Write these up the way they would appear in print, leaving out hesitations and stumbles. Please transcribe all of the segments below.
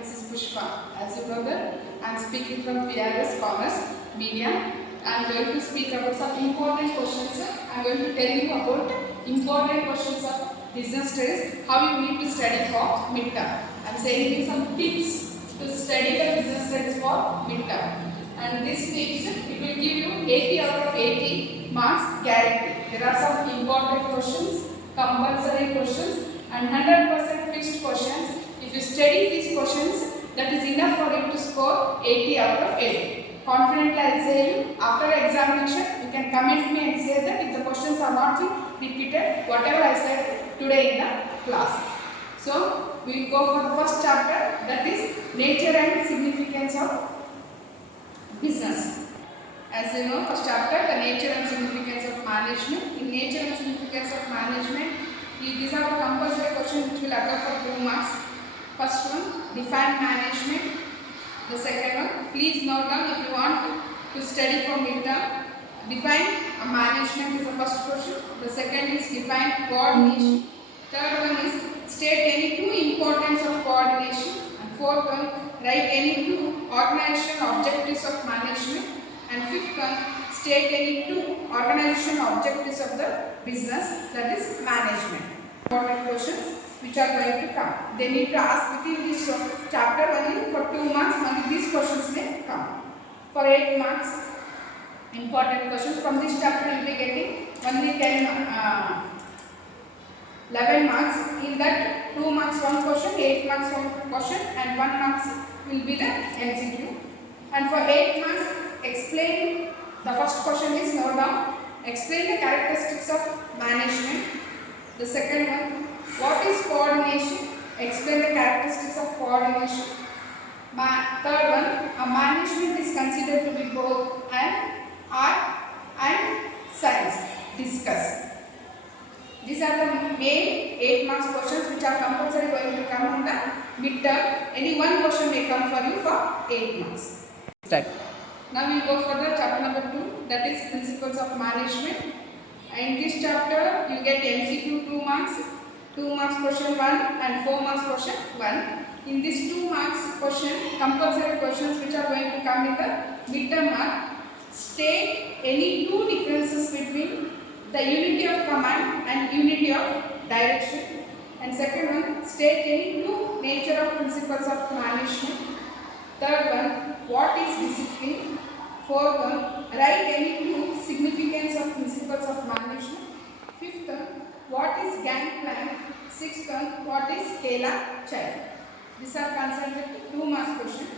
This is Pushpa. As you know that I am speaking from PRS Commerce Media. I am going to speak about some important questions. I am going to tell you about important questions of business studies, how you need to study for midterm. I am saying you some tips to study the business studies for midterm. And these tips, it will give you 80 out of 80 marks guarantee. There are some important questions, compulsory questions and 100% fixed questions. If you study these questions, that is enough for you to score 80 out of 80. Confidently I will say you, after examination, you can comment me and say that if the questions are not repeated, whatever I said today in the class. So, we will go for the first chapter, that is nature and significance of business. As you know, first chapter, the nature and significance of management. In nature and significance of management, these are the compulsory questions which will occur for 2 marks. First one, define management. The second one, please note down if you want to study for midterm. Define management is the first question. The second is define coordination. Third one is state any two importance of coordination. And fourth one, write any two organizational objectives of management. And fifth one, state any two organizational objectives of the business, that is management. Important questions which are going to come. They need to ask within this chapter only for 2 marks, only these questions may come. For 8 marks, important questions from this chapter you will be getting only 11 marks. In that 2 marks 1 question, 8 marks 1 question and 1 marks will be the MCQ. And for 8 marks, explain, the first question is note down, explain the characteristics of management. The second one, what is coordination? Explain the characteristics of coordination. Third one, a management is considered to be both an art and science. Discuss. These are the main 8 marks questions which are compulsory going to come in the midterm. Any one question may come for you for 8 marks. Start. Now we will go for the chapter number 2, that is principles of management. In this chapter you get MCQ 2 marks, 2 marks question 1 and 4 marks question 1. In this 2 marks question, compulsory questions which are going to come in the midterm mark, state any two differences between the unity of command and unity of direction. And second one, state any two nature of principles of management. Third one, what is discipline? Fourth one, write any two significance of principles of management. Fifth one, what is gang plan? Sixth one, what is scalar child? These are considered 2 marks question.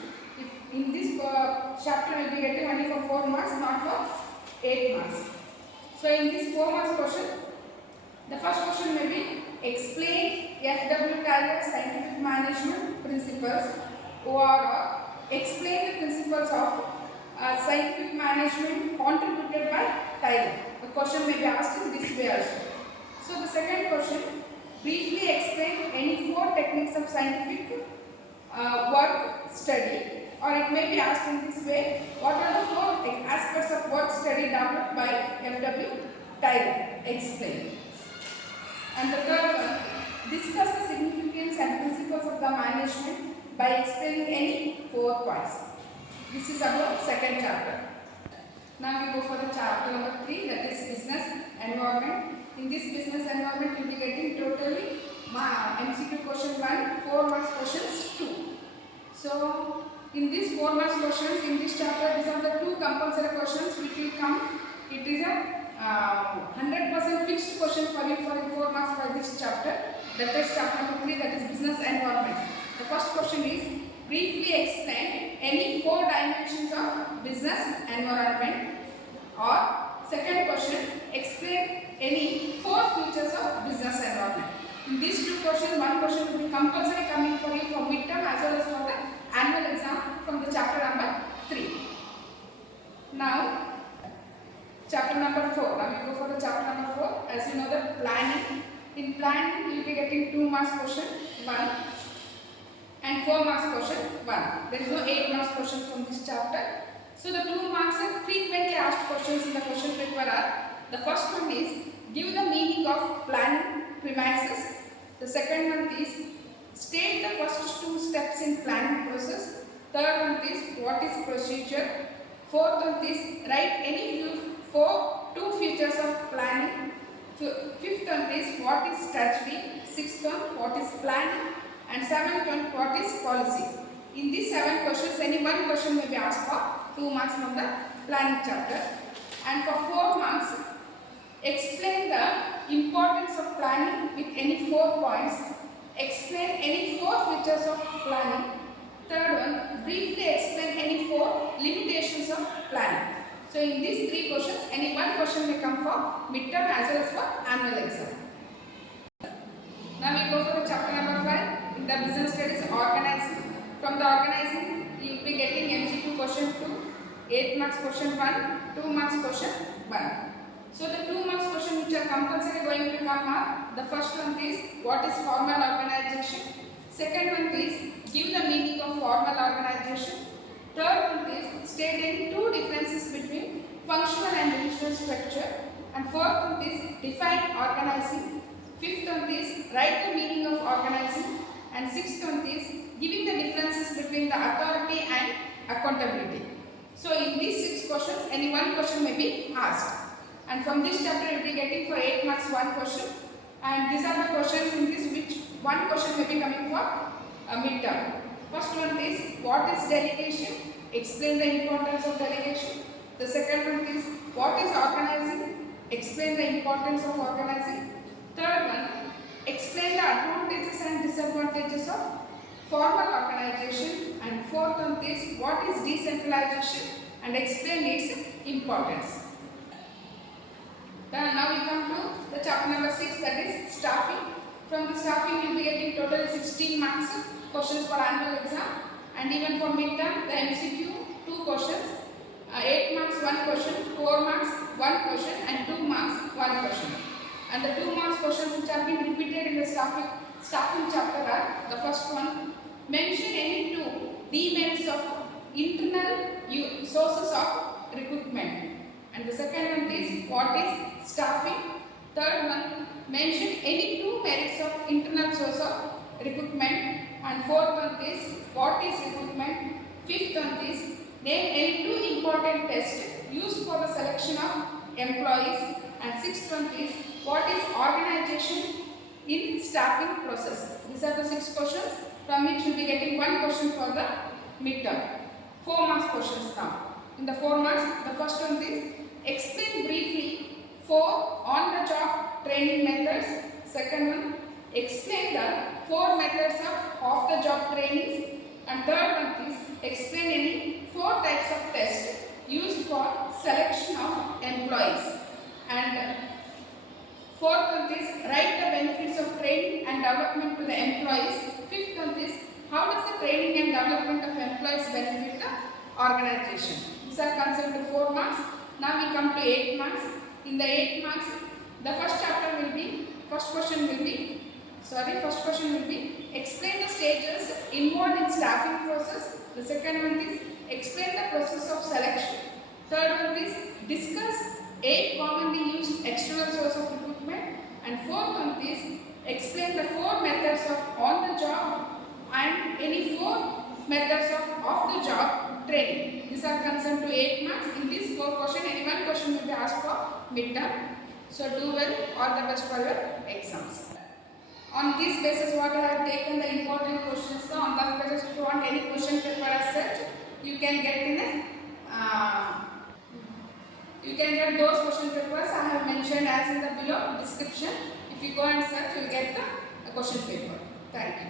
In this chapter you will be getting only for 4 marks, not for 8 marks. So in this 4 marks question, the first question may be explain F.W. Tyler scientific management principles, or explain the principles of scientific management contributed by Tyler. The question may be asked in this way also. So the second question, briefly explain any 4 techniques of scientific work study, or it may be asked in this way, what are the 4 aspects of work study developed by F.W. Tyler? Explain. And the third one, discuss the significance and principles of the management by explaining any 4 points. This is about second chapter. Now we go for the chapter number 3, that is business environment. In this business environment, you will be getting totally MCQ question 1, 4 marks questions 2. So, in these 4 marks questions, in this chapter, these are the 2 compulsory questions which will come. It is a 100% fixed question for you for 4 marks for this chapter. That is chapter number 3, that is business environment. The first question is, briefly explain any 4 dimensions of business environment. Or second question, explain any 4 features of business environment. In these 2 questions, 1 question will be compulsory coming for you for midterm as well as for the annual exam from the chapter number 3. Now, chapter number 4. Now we go for the chapter number 4. As you know, the planning. In planning, you will be getting 2 marks question 1 and 4 marks question 1. There is no 8 marks question from this chapter. So the 2 marks are frequently asked questions in the question paper are, the first one is give the meaning of planning premises. The second one is state the first two steps in planning process. Third one is what is procedure. Fourth one is write any two features of planning. Fifth one is what is strategy. Sixth one what is planning, and seventh one what is policy. In these 7 questions, any one question may be asked for 2 marks from the planning chapter, and for 4 marks, explain the importance of planning with any 4 points. Explain any 4 features of planning. Third one, briefly explain any 4 limitations of planning. So in these 3 questions, any one question may come for midterm as well as for annual exam. Now we go for the chapter number 5 in the business studies organizing. From the organizing, you will be getting MCQ question 2, 8 marks question 1, 2 marks question 1. So the 2 marks question which are compulsory going to come are, the first one is what is formal organization. Second one is give the meaning of formal organization. Third one is state 2 differences between functional and divisional structure. And fourth one is define organizing. Fifth one is write the meaning of organizing. And sixth one is giving the differences between the authority and accountability. So in these 6 questions, any one question may be asked. And from this chapter, you will be getting for 8 marks 1 question. And these are the questions in this which one question may be coming for a midterm. First one is what is delegation? Explain the importance of delegation. The second one is what is organizing? Explain the importance of organizing. Third one, explain the advantages and disadvantages of formal organization. And fourth one is what is decentralization and explain its importance. Then now we come to the chapter number 6, that is staffing. From the staffing you will be getting total 16 marks questions for annual exam, and even for midterm the MCQ 2 questions, 8 marks 1 question, 4 marks 1 question and 2 marks 1 question. And the 2 marks questions which have been repeated in the staffing chapter are, the first one, mention any 2 demerits of internal sources of recruitment. And the second one is what is staffing. Third one, mention any 2 merits of internal source of recruitment. And fourth one is what is recruitment. Fifth one is name any 2 important tests used for the selection of employees. And sixth one is what is organization in staffing process. These are the 6 questions from which you will be getting 1 question for the midterm. 4 marks questions now. In the 4 marks, the first one is explain briefly 4 on-the-job training methods. Second one, explain the 4 methods of off-the-job trainings. And third one is explain any 4 types of tests used for selection of employees. And fourth one is write the benefits of training and development to the employees. Fifth one is how does the training and development of employees benefit the organization. These are considered 4 marks. Now we come to 8 marks. In the 8 marks, the first question will be explain the stages involved in staffing process. The second one is explain the process of selection. Third one is discuss 8 commonly used external source of recruitment. And fourth one is explain the 4 methods of on the job and any 4 methods of off the job training. These are concerned to 8 marks. In these 4 questions, any one question will be asked for midterm. So do well, all the best for your exams. On this basis, what I have taken the important questions. So on that basis, if you want any question paper as such, you can get in you can get those question papers I have mentioned as in the below description. If you go and search, you will get the question paper. Thank you.